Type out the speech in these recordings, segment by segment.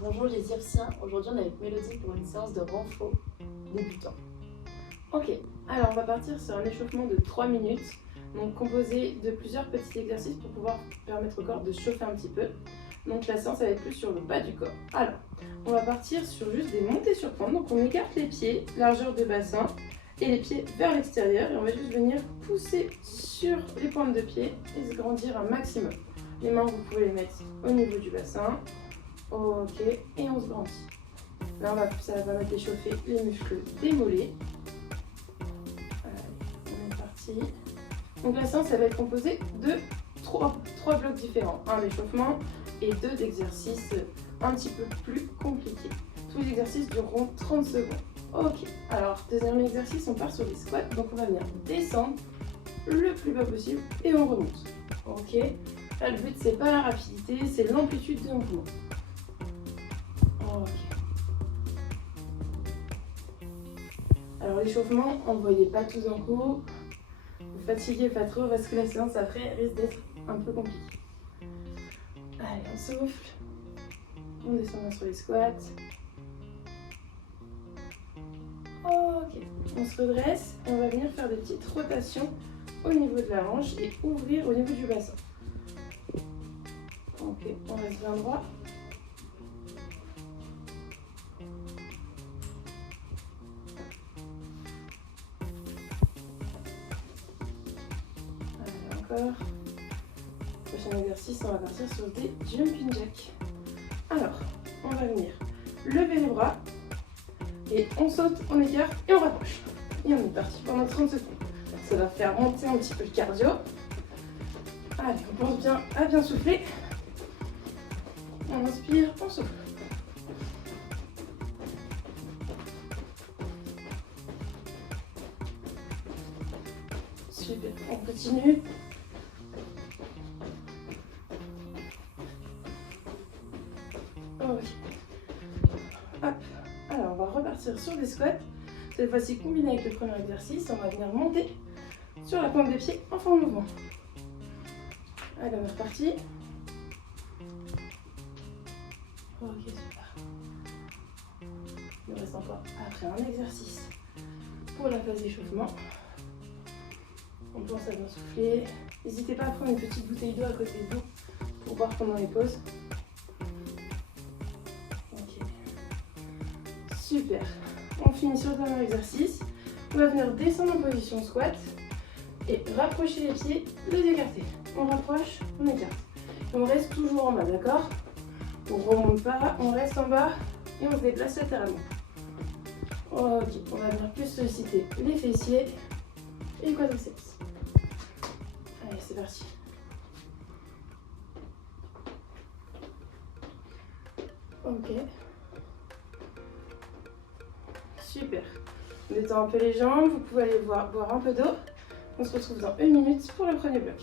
Bonjour les Egyptiens, aujourd'hui on est avec Mélodie pour une séance de renfo débutant. Ok, alors on va partir sur un échauffement de 3 minutes, donc composé de plusieurs petits exercices pour pouvoir permettre au corps de se chauffer un petit peu. Donc la séance va être plus sur le bas du corps. Alors, on va partir sur juste des montées sur pente, donc on écarte les pieds, largeur de bassin, et les pieds vers l'extérieur, et on va juste venir pousser sur les pointes de pied et se grandir un maximum. Les mains, vous pouvez les mettre au niveau du bassin. Ok, et on se grandit. Là, ça va permettre d'échauffer les muscles des mollets. Allez, on est parti. Donc la séance, ça va être composée de trois blocs différents. Un d'échauffement et 2 d'exercices un petit peu plus compliqués. Tous les exercices dureront 30 secondes. Ok, alors deuxième exercice, on part sur les squats. Donc on va venir descendre le plus bas possible et on remonte. Ok, là le but c'est pas la rapidité, c'est l'amplitude de mouvement. Ok. Alors l'échauffement, envoyez pas tout d'un coup. Vous fatiguez pas trop parce que la séance après risque d'être un peu compliquée. Allez, on souffle. On descend sur les squats. Ok. On se redresse et on va venir faire des petites rotations au niveau de la hanche et ouvrir au niveau du bassin. Ok, on reste bien droit. Encore. Prochain exercice, on va partir sur des jumping jacks. Alors, on va venir lever les bras et on saute, on écarte et on rapproche. Et on est parti pendant 30 secondes. Ça va faire monter un petit peu le cardio. Allez, on pense bien à bien souffler. On inspire, on souffle. Super, on continue. Ok. Hop. Alors, on va repartir sur des squats. Cette fois-ci, combiné avec le premier exercice, on va venir monter sur la pointe des pieds en fin de mouvement. Allez, on est reparti. Ok, super. Il nous reste encore après un exercice pour la phase d'échauffement. On pense à bien souffler. N'hésitez pas à prendre une petite bouteille d'eau à côté de vous pour boire pendant les pauses. Ok. Super. On finit sur le dernier exercice. On va venir descendre en position squat et rapprocher les pieds, les écarter. On rapproche, on écarte. Et on reste toujours en bas, d'accord? On ne remonte pas, on reste en bas et on se déplace latéralement. Ok, on va venir plus solliciter les fessiers et les quadriceps. Allez, c'est parti. Ok. Super. On détend un peu les jambes, vous pouvez aller boire un peu d'eau. On se retrouve dans 1 minute pour le premier bloc.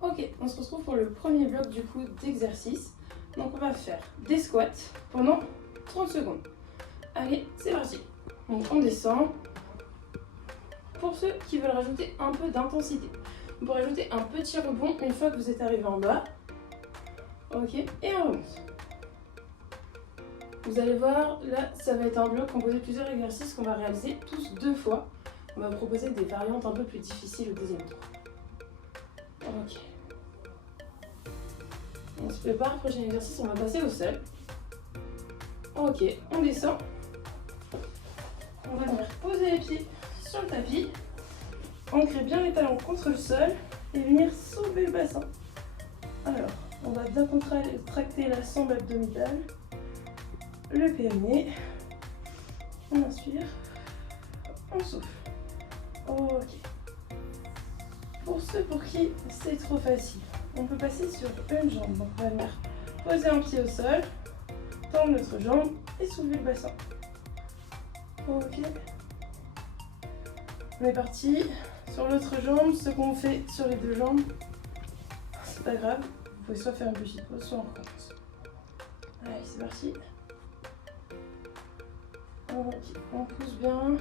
Ok, on se retrouve pour le premier bloc du coup d'exercice. Donc on va faire des squats pendant 30 secondes. Allez, c'est parti. Donc on descend. Pour ceux qui veulent rajouter un peu d'intensité, vous pouvez rajouter un petit rebond une fois que vous êtes arrivé en bas. Ok, et on remonte. Vous allez voir, là, ça va être un bloc composé de plusieurs exercices qu'on va réaliser tous 2 fois. On va proposer des variantes un peu plus difficiles au deuxième tour. Ok. On se prépare, prochain exercice, on va passer au sol. Ok, on descend. On va venir poser les pieds sur le tapis. Ancrer bien les talons contre le sol et venir soulever le bassin. Alors, on va bien contracter la sangle abdominale, le périnée. On inspire, on souffle. Ok. Pour ceux pour qui c'est trop facile, on peut passer sur une jambe. Donc on va venir poser un pied au sol, tendre notre jambe et soulever le bassin. Ok. On est parti. Sur l'autre jambe, ce qu'on fait sur les deux jambes, c'est pas grave. Vous pouvez soit faire une petite pause, soit on recommence. Allez, c'est parti. Ok, on pousse bien.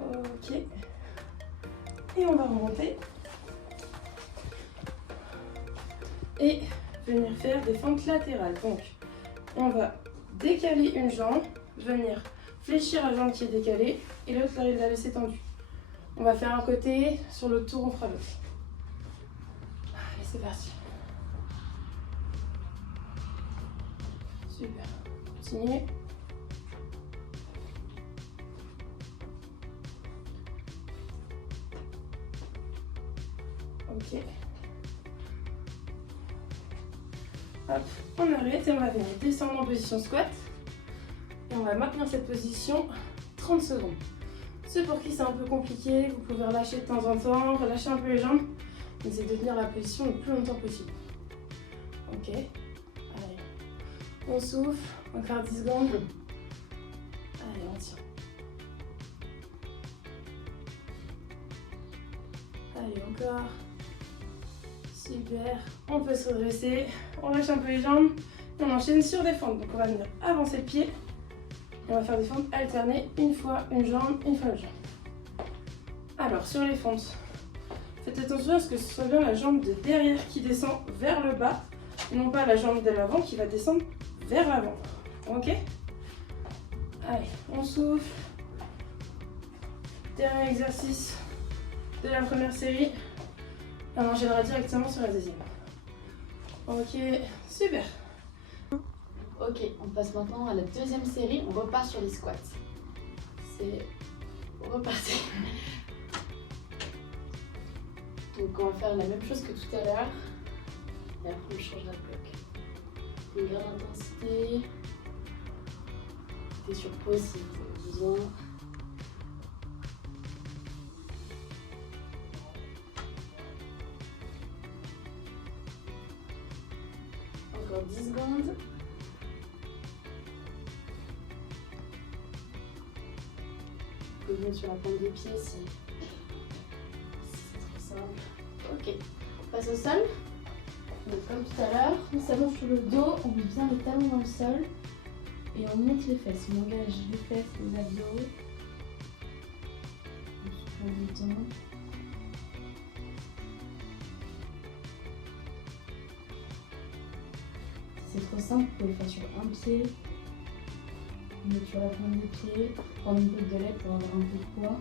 Ok. Et on va remonter. Et venir faire des fentes latérales. Donc, on va décaler une jambe, venir fléchir la jambe qui est décalée et l'autre la laisser tendue. On va faire un côté, sur le tour on fera l'autre. Allez, c'est parti. Super. Continuez. Ok. Hop, on arrête et on va venir descendre en position squat. Et on va maintenir cette position 30 secondes. Ceux pour qui c'est un peu compliqué, vous pouvez relâcher de temps en temps, relâcher un peu les jambes. Essayez de tenir la position le plus longtemps possible. Ok. Allez. On souffle, encore 10 secondes. Allez, on tient. Allez, encore. Super. On peut se redresser. On lâche un peu les jambes. Et on enchaîne sur des fentes. Donc on va venir avancer le pied. On va faire des fentes alternées, une fois une jambe, une fois une jambe. Alors, sur les fentes, faites attention à ce que ce soit bien la jambe de derrière qui descend vers le bas, et non pas la jambe de l'avant qui va descendre vers l'avant. Ok? Allez, on souffle. Dernier exercice de la première série. Et on enchaînera directement sur la deuxième. Ok, super. Ok, on passe maintenant à la deuxième série, on repart sur les squats. C'est reparti. Donc on va faire la même chose que tout à l'heure. Et après on changera de bloc. On garde l'intensité. T'es sur pause si vous avez besoin. Encore 10 secondes. Vous pouvez venir sur la pointe des pieds si c'est trop simple. Ok, on passe au sol. Donc comme tout à l'heure, on s'allonge sur le dos, on met bien les talons dans le sol et on monte les fesses. On engage les fesses, les abdos. On souffle du temps. Si c'est trop simple, vous pouvez le faire sur un pied. Mettre sur la pointe des pieds, prendre une goutte de lait pour avoir un peu de poids.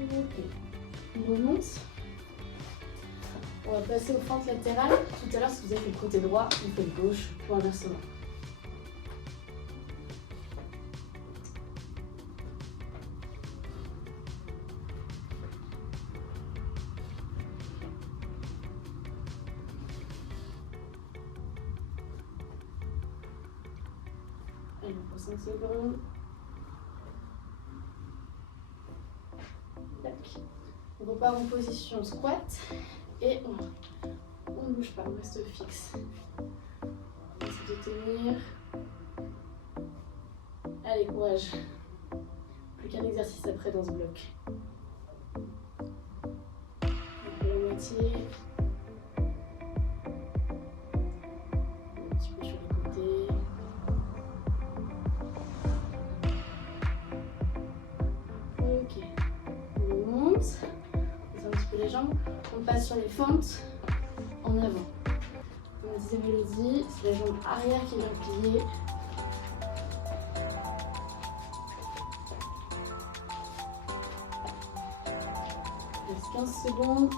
Ok, on remonte. On va passer aux fentes latérales. Tout à l'heure, si vous avez fait le côté droit, vous faites le gauche, puis inversement. Allez, pour 5 secondes. Tac. On repart en position squat et on ne bouge pas, on reste fixe. On essaie de tenir. Allez, courage. Plus qu'un exercice après dans ce bloc. On fait la moitié. Un petit peu sur les côtés. Ok. On monte. On fait un petit peu les jambes. On passe sur les fentes en avant. Comme disait Mélodie, c'est la jambe arrière qui vient plier. Il reste 15 secondes.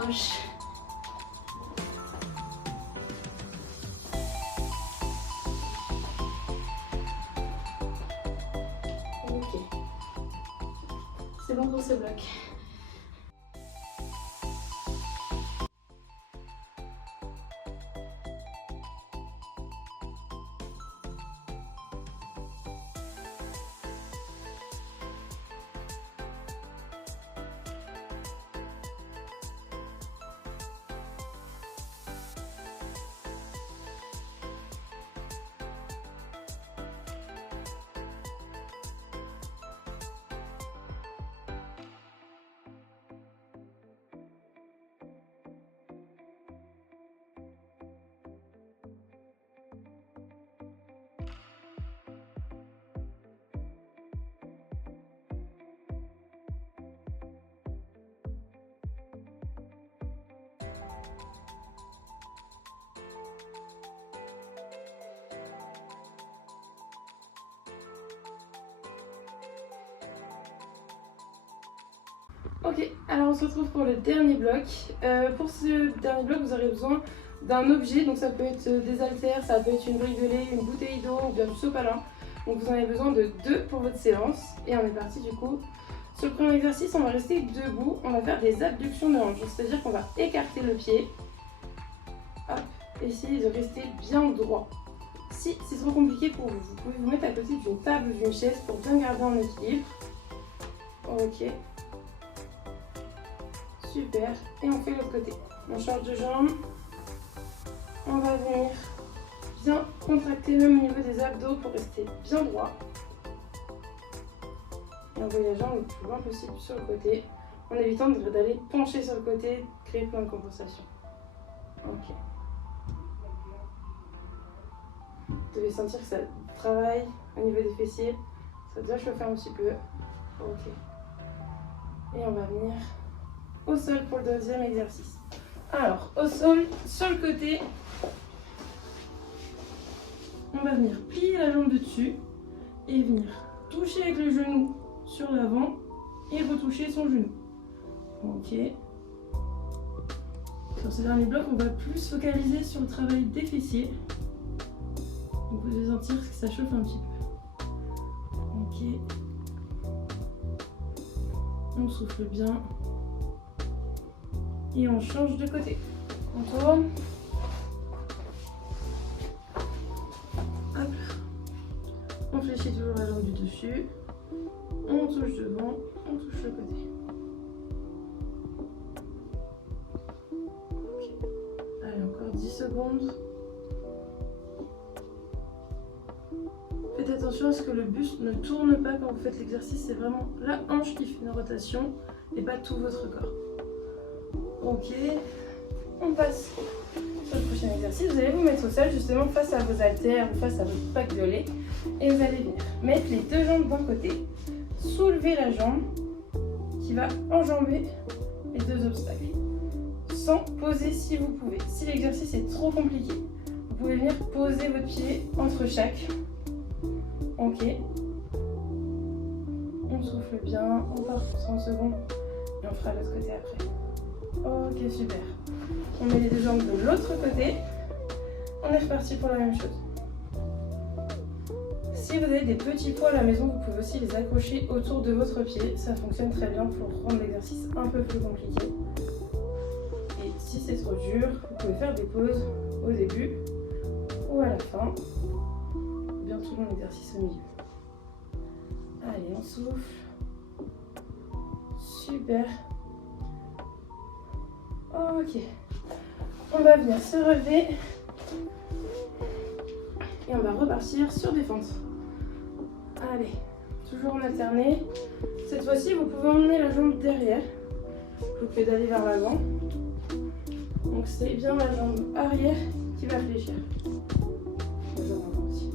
s'accroche. Ok. C'est bon pour ce bloc. Ok, alors on se retrouve pour le dernier bloc. Pour ce dernier bloc, vous aurez besoin d'un objet, donc ça peut être des haltères, ça peut être une brique de lait, une bouteille d'eau ou bien du sopalin. Donc vous en avez besoin de 2 pour votre séance. Et on est parti du coup. Sur le premier exercice, on va rester debout, on va faire des abductions de hanches, c'est-à-dire qu'on va écarter le pied. Hop, essayez de rester bien droit. Si c'est trop compliqué pour vous, vous pouvez vous mettre à côté d'une table ou d'une chaise pour bien garder en équilibre. Ok. Super, et on fait l'autre côté. On change de jambe. On va venir bien contracter même au niveau des abdos pour rester bien droit. Et en voyageant le plus loin possible sur le côté, en évitant d'aller pencher sur le côté, créer plein de compensation. Ok. Vous devez sentir que ça travaille au niveau des fessiers. Ça doit chauffer un petit peu. Ok. Et on va venir au sol pour le deuxième exercice. Alors, au sol, sur le côté, on va venir plier la jambe de dessus et venir toucher avec le genou sur l'avant et retoucher son genou. Ok. Sur ce dernier bloc, on va plus se focaliser sur le travail des fessiers. Donc vous devez sentir que ça chauffe un petit peu. Ok. On souffle bien. Et on change de côté. On tourne. Hop. On fléchit toujours la jambe du dessus. On touche devant, on touche le côté. Ok. Allez, encore 10 secondes. Faites attention à ce que le buste ne tourne pas quand vous faites l'exercice. C'est vraiment la hanche qui fait une rotation et pas tout votre corps. Ok, on passe sur le prochain exercice. Vous allez vous mettre au sol justement face à vos haltères ou face à votre pack de lait. Et vous allez venir mettre les 2 jambes d'un côté, soulever la jambe qui va enjamber les 2 obstacles. Sans poser si vous pouvez. Si l'exercice est trop compliqué, vous pouvez venir poser votre pied entre chaque. Ok. On souffle bien, on part pour 30 secondes et on fera l'autre côté après. Ok, super. On met les 2 jambes de l'autre côté. On est reparti pour la même chose. Si vous avez des petits poids à la maison, vous pouvez aussi les accrocher autour de votre pied. Ça fonctionne très bien pour rendre l'exercice un peu plus compliqué. Et si c'est trop dur, vous pouvez faire des pauses au début ou à la fin. Ou bien tout l'exercice au milieu. Allez, on souffle. Super. Ok, on va venir se relever et on va repartir sur des fentes. Allez, toujours en alterné. Cette fois-ci, vous pouvez emmener la jambe derrière. Vous pédalez vers l'avant. Donc c'est bien la jambe arrière qui va fléchir. La jambe avant aussi.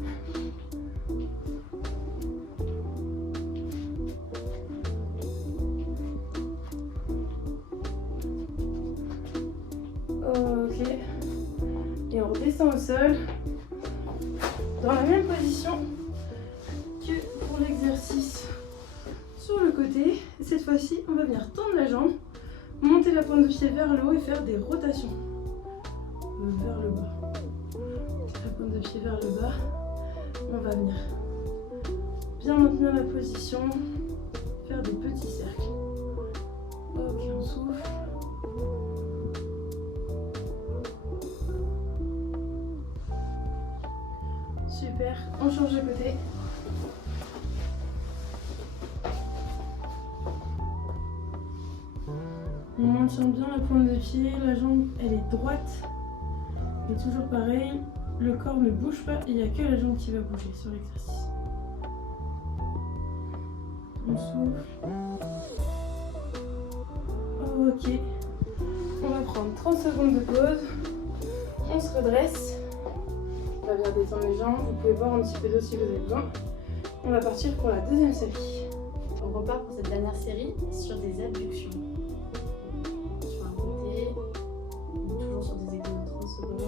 Ok, et on redescend au sol dans la même position que pour l'exercice sur le côté. Cette fois-ci, on va venir tendre la jambe Monter la pointe de pied vers le haut et faire des rotations. Vers le bas. Monter la pointe de pied vers le bas. On va venir bien maintenir la position. Faire des petits cercles. Ok, on souffle. Super, on change de côté. On maintient bien la pointe de pied, la jambe elle est droite. Et toujours pareil, le corps ne bouge pas, il n'y a que la jambe qui va bouger sur l'exercice. On souffle. Ok. On va prendre 30 secondes de pause. On se redresse. On va bien détendre les jambes. Vous pouvez boire un petit peu d'eau si vous avez besoin. On va partir pour la deuxième série. On repart pour cette dernière série sur des abductions. Sur un côté, toujours sur des exos de 30 secondes.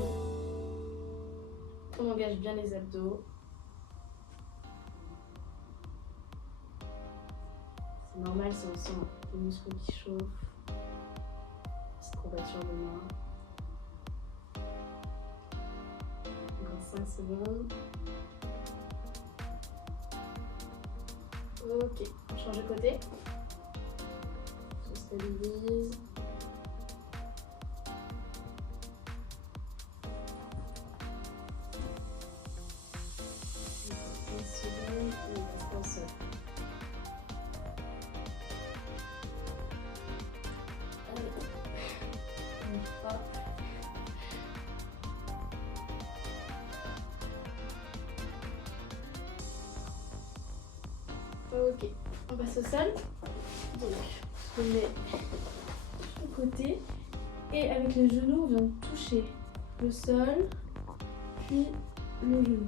On engage bien les abdos. C'est normal si on sent les muscles qui chauffent. Petite courbature de main. Encore 5 secondes. Ok, on change de côté. On se stabilise. Une seconde et on passe au sol. Allez. Hop. Ok, on passe au sol. Donc, on met de côté et avec les genoux, on vient toucher le sol, puis le genou.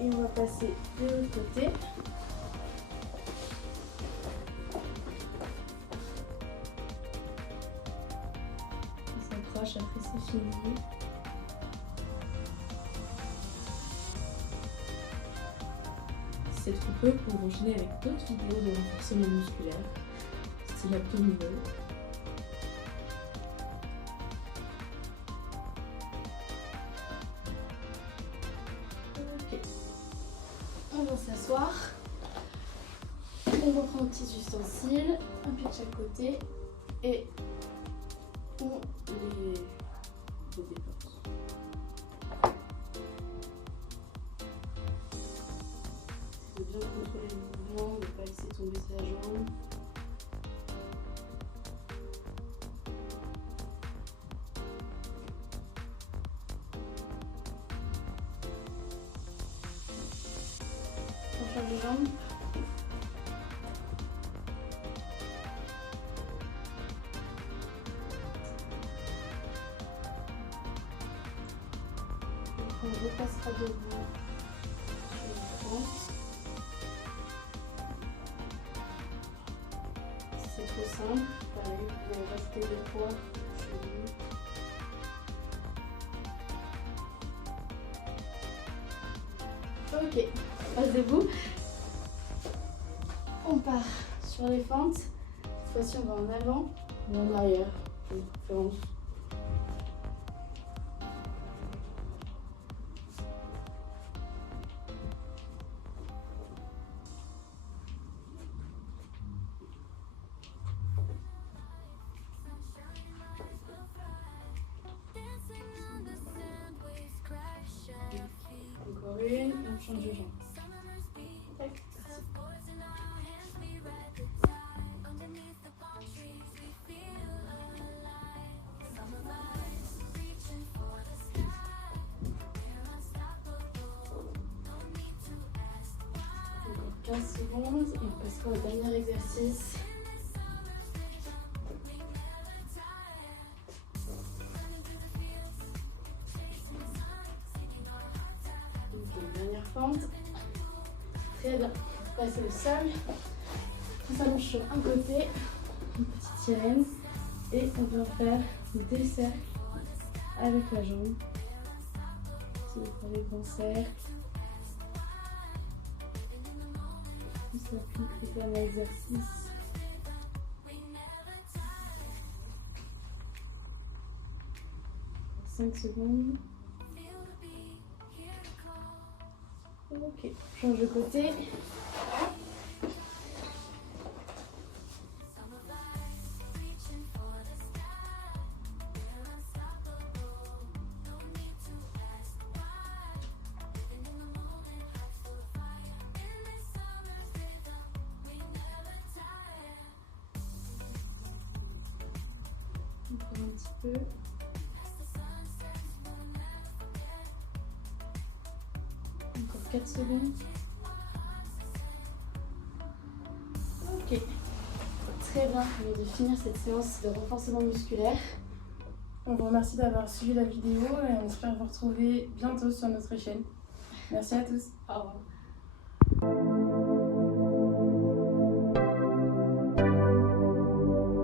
Et on va passer de l'autre côté. On s'approche, après c'est fini. Si c'est trop peu, vous pouvez enchaîner avec d'autres vidéos de renforcement musculaire, style abdominaux. On va s'asseoir, on reprend nos petits ustensiles, un pied de chaque côté et on les dépose. C'est de bien contrôler le mouvement, de ne pas laisser tomber sa jambe. On change de jambe. On repassera debout sur le ventre. Si c'est trop simple, pareil, vous allez rajouter le poids sur lui. Ok, on passe debout. On part sur les fentes. Cette fois-ci, on va en avant ou en arrière, de préférence. Encore une, on change de jambe. Tac, merci. Encore 15 secondes et on passera au dernier exercice. Dernière fente. Très bien. Passez le sol. On s'allonge sur un côté, une petite sirène, et on vient faire des cercles avec la jambe. On va faire les grands cercles. On s'applique et faire l'exercice. « 5 secondes. Ok, change de côté. Encore un petit peu. Encore 4 secondes. Ok. Très bien, on vient de finir cette séance de renforcement musculaire. On vous remercie d'avoir suivi la vidéo et on espère vous retrouver bientôt sur notre chaîne. Merci à tous. Au revoir.